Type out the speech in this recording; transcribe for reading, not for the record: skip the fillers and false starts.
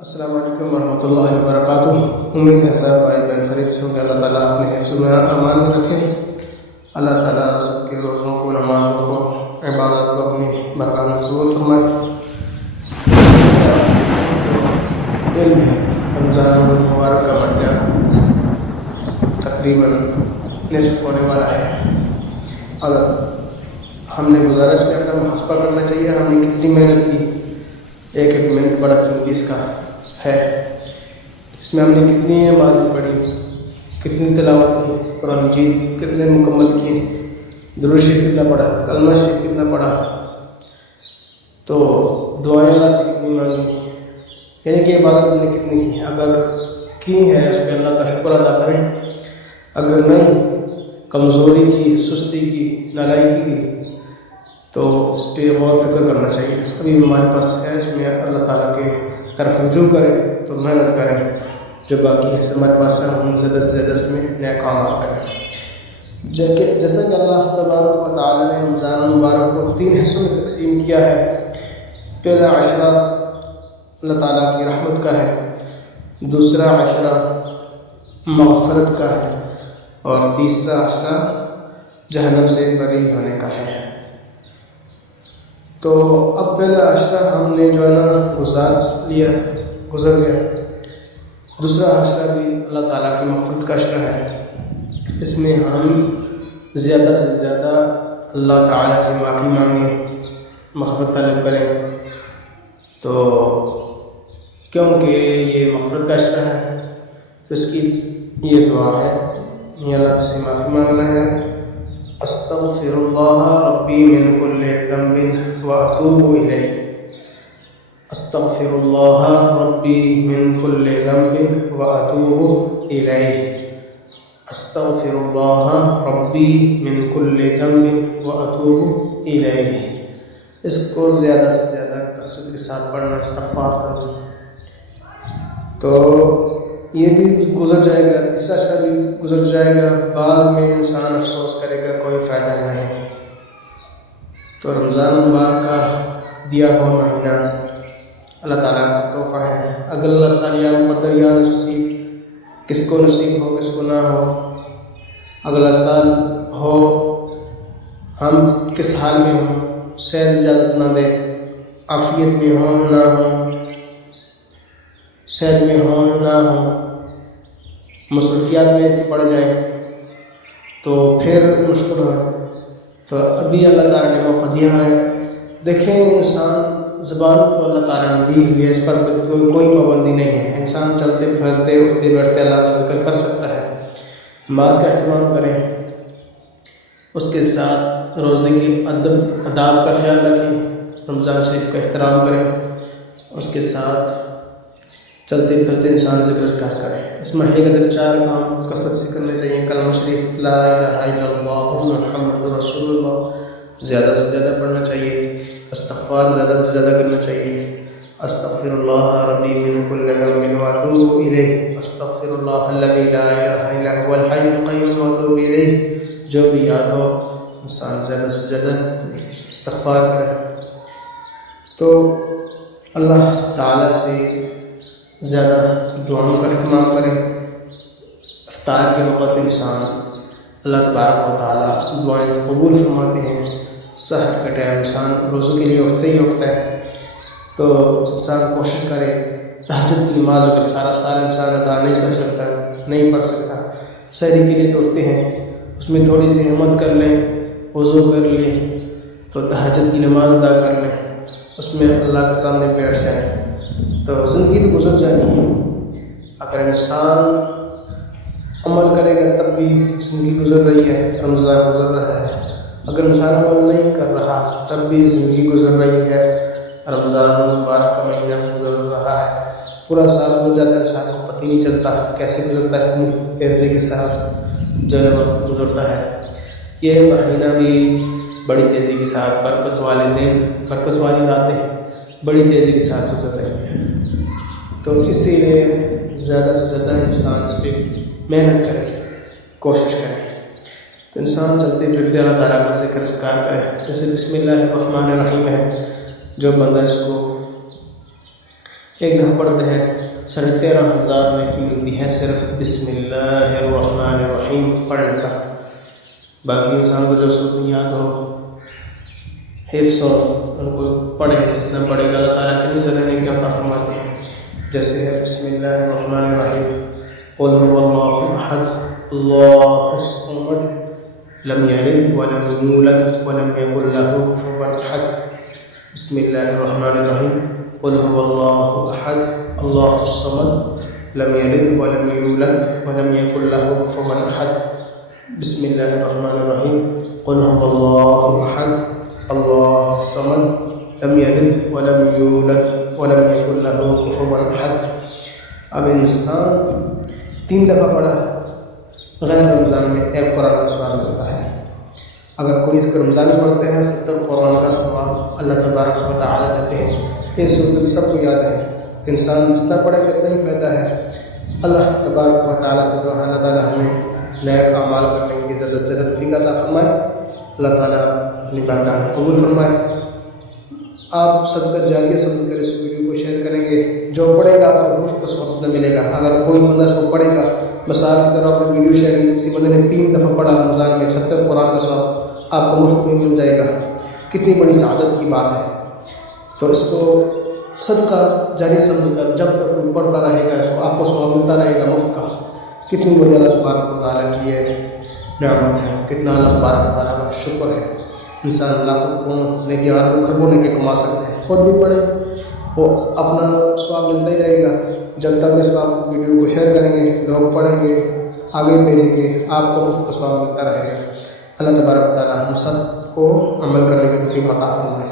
السلام علیکم ورحمۃ اللہ وبرکاتہ۔ امید ہے سب بھائی بہن خرید سے ہوں گے۔ اللہ تعالیٰ اپنے حفظ میں امان میں رکھے۔ اللہ تعالیٰ سب کے روزوں کو، نمازوں کو، عبادت کو اپنی برکات میں قبول فرمائے۔ علم ہے رمضان المبارک کا مہینہ تقریباً نصف ہونے والا ہے۔ اگر ہم نے گزارش میں اپنا محاسبہ کرنا چاہیے، ہم نے کتنی محنت کی۔ ایک ایک منٹ بڑا قیمتی اس کا ہے۔ اس میں ہم نے کتنی نمازیں پڑھی، کتنی تلاوت کی، قرآن مجید کتنے مکمل کیے، درود شریف کتنا پڑھا، کلمہ شریف کتنا پڑھا، تو دعائیں اللہ سے کتنی مانگی، یعنی کہ عبادت ہم نے کتنی کی۔ اگر کی ہے اس پہ اللہ کا شکر ادا کریں، اگر نہیں، کمزوری کی، سستی کی، نالائکی کی، تو اس پہ غور و فکر کرنا چاہیے۔ ابھی ہمارے پاس ہے، اس میں اللہ تعالیٰ کے طرف رجوع کریں تو محنت کریں، جو باقی ہے ہمارے پاس ہے ہم زیادہ سے زیادہ اس میں نیا کام کریں۔ جیسا کہ اللہ تبارک و تعالیٰ نے رمضان المبارک کو 3 حصوں میں تقسیم کیا ہے۔ پہلا عشرہ اللہ تعالیٰ کی رحمت کا ہے، دوسرا عشرہ مغفرت کا ہے، اور تیسرا عشرہ جہنم سے بری ہونے کا ہے۔ تو اب پہلا عشرہ ہم نے جو ہے نا گزر گیا۔ دوسرا عشرہ بھی اللہ تعالیٰ کی مغفرت کا عشرہ ہے۔ اس میں ہم زیادہ سے زیادہ اللہ تعالیٰ سے معافی مانگیں، مغفرت طلب کریں، تو کیونکہ یہ مغفرت کا عشرہ ہے تو اس کی یہ دعا ہے، یہ اللہ سے معافی مانگنا ہے۔ استغفر اللہ ربی من کل ذنب واتوب الیہ۔ استغفر اللہ ربی من کل ذنب واتوب الیہ۔ استغفر اللہ ربی من کل ذنب واتوب الیہ۔ اس کو زیادہ سے زیادہ کثرت کے ساتھ پڑھنا، استغفار کرنا، تو یہ بھی گزر جائے گا، تیسرا عشرہ بھی گزر جائے گا۔ بعد میں انسان افسوس کرے گا، کوئی فائدہ نہیں۔ تو رمضان المبارک کا دیا ہوا مہینہ اللہ تعالیٰ کا تحفہ ہے۔ اگر اللہ سال یا مقدر یا نصیب، کس کو نصیب ہو کس کو نہ ہو، اگلا سال ہو، ہم کس حال میں ہوں، صحت اجازت نہ دے، عافیت میں ہوں نہ ہوں، صحت میں ہوں نہ ہوں، مصروفیات میں ایسی پڑ جائیں تو پھر مشکل ہے۔ تو ابھی اللہ تعالیٰ نے موقع دیا ہے۔ دیکھیں، انسان زبان تو اللہ تعالیٰ نے دی ہوئی ہے، اس پر کوئی پابندی نہیں ہے۔ انسان چلتے پھرتے اٹھتے بیٹھتے اللہ کا ذکر کر سکتا ہے۔ نماز کا اہتمام کریں، اس کے ساتھ روزے کے آداب کا خیال رکھیں، رمضان شریف کا احترام کریں، اس کے ساتھ چلتے پھرتے انسان ذکر اذکار کرے۔ اس مہینے کے اندر 4 کام کثرت سے کرنے چاہیے۔ کلمہ شریف لا الہ الا اللہ محمد رسول اللہ زیادہ سے زیادہ پڑھنا چاہیے۔ استغفار زیادہ سے زیادہ کرنا چاہیے۔ استغفر اللہ ربی من کل ذنب واتوب الیہ۔ استغفر اللہ الذی لا الہ الا هو الحی القیوم واتوب الیہ۔ جو بھی یاد ہو انسان زیادہ سے زیادہ استغفار کرے، تو اللہ تعالیٰ سے زیادہ دعاؤں کا اہتمام کریں۔ افطار کے وقت انسان اللہ تبارک و تعالیٰ دعائیں قبول فرماتے ہیں۔ سحر کا ٹائم انسان روزوں کے لیے اٹھتا ہی اٹھتا ہے، تو انسان کوشش کرے تہجد کی نماز اگر سارا انسان ادا نہیں پڑھ سکتا، سحری کے لیے تو اٹھتے ہیں، اس میں تھوڑی سی ہمت کر لیں، وضو کر لیں، تو تہجد کی نماز ادا کر لیں، اس میں اللہ کے سامنے بیٹھ جائیں، تو زندگی تو گزر جانی ہے۔ اگر انسان عمل کرے گا تب بھی زندگی گزر رہی ہے، رمضان گزر رہا ہے۔ اگر انسان عمل نہیں کر رہا تب بھی زندگی گزر رہی ہے، رمضان المبارک کا مہینہ گزر رہا ہے۔ پورا سال گزر جاتا ہے، انسان کو پتہ نہیں چلتا کیسے گزرتا ہے، اتنی تیزی کے ساتھ جو وقت گزرتا ہے۔ یہ مہینہ بھی بڑی تیزی کے ساتھ، برکت والے دن، برکت والی راتیں بڑی تیزی کے ساتھ گزر رہی ہیں، تو اسی لیے زیادہ سے زیادہ انسان اس پہ محنت کرے، کوشش کرے، تو انسان چلتے پھرتے اللہ تعالیٰ کا ذکر اذکار کرے۔ جیسے بسم اللہ الرحمن الرحیم ہے، جو بندہ اس کو ایک دفعہ پڑھتے ہیں 13,500 نیکی ملتی ہے صرف بسم اللہ الرحمن الرحیم پڑھنے کا. باقی انسان کو جو سب یاد ہو حفظ ہو ان کو پڑھے، جتنا پڑھے گا اللہ تعالیٰ اتنی زیادہ نیکی عطا فرماتے ہیں. جیسے ہے بسم اللہ الرحمن الرحیم قل هو اللہ احد اللہ الصمد لم یلد ولم یولد ولم یکن له کفوا احد. بسم اللہ الرحمن الرحیم قل هو اللہ احد اللہ الصمد لم یلد ولم یولد ولم یکن له کفوا احد. بسم اللہ الرحمن الرحیم قل هو اللہ احد اللہ الصمد لم یلد ولم یولد ولم یکن له کفوا احد. اب انسان 3 دفعہ پڑھا غیر رمضان میں ایک قرآن کا ثواب ملتا ہے. اگر کوئی اس کو رمضان میں پڑھتے ہیں 70 قرآن کا ثواب اللہ تبارک و تعالیٰ دیتے ہیں. یہ صورت سب کو یاد ہے کہ انسان جتنا پڑھے گا اتنا ہی فائدہ ہے. اللہ تبارک و تعالیٰ سے دعا اللہ تعالیٰ ہمیں نیک اعمال کرنے کی زیادہ سے زیادہ توفیق عطا فرمائے. اللہ تعالیٰ اپنی بارگاہ قبول فرمائے. آپ صدقہ جاریہ سمجھ کر اس ویڈیو کو شیئر کریں گے. جو پڑھے گا آپ کو مفت وقت ملے گا. اگر کوئی بندہ اس کو پڑھے گا مثال کی طرح اپنی ویڈیو شیئر کی، کسی بندے نے 3 دفعہ پڑھا رمضان میں 70 قرآن کا ثواب آپ کو مفت میں مل جائے گا. کتنی بڑی سعادت کی بات ہے. تو اس کو صدقہ جاریہ سمجھ کر جب تک کوئی پڑھتا رہے گا اس کو آپ کو ثواب ملتا رہے گا مفت کا. کتنی بڑی اللہ تبارک و تعالیٰ کی یہ نعمت ہے، کتنا اللہ تبارک و تعالیٰ کا شکر ہے. انسان لاکھوں نیکی خربوں نیکی کما سکتے ہیں. خود بھی پڑھے وہ اپنا ثواب ملتا ہی رہے گا. جب تک اس آپ ویڈیو کو شیئر کریں گے لوگ پڑھیں گے آگے بھیجیں گے آپ کو مفت کا ثواب ملتا رہے گا. اللہ تبارک و تعالیٰ ہم سب کو عمل کرنے کی توفیق عطا فرمائے.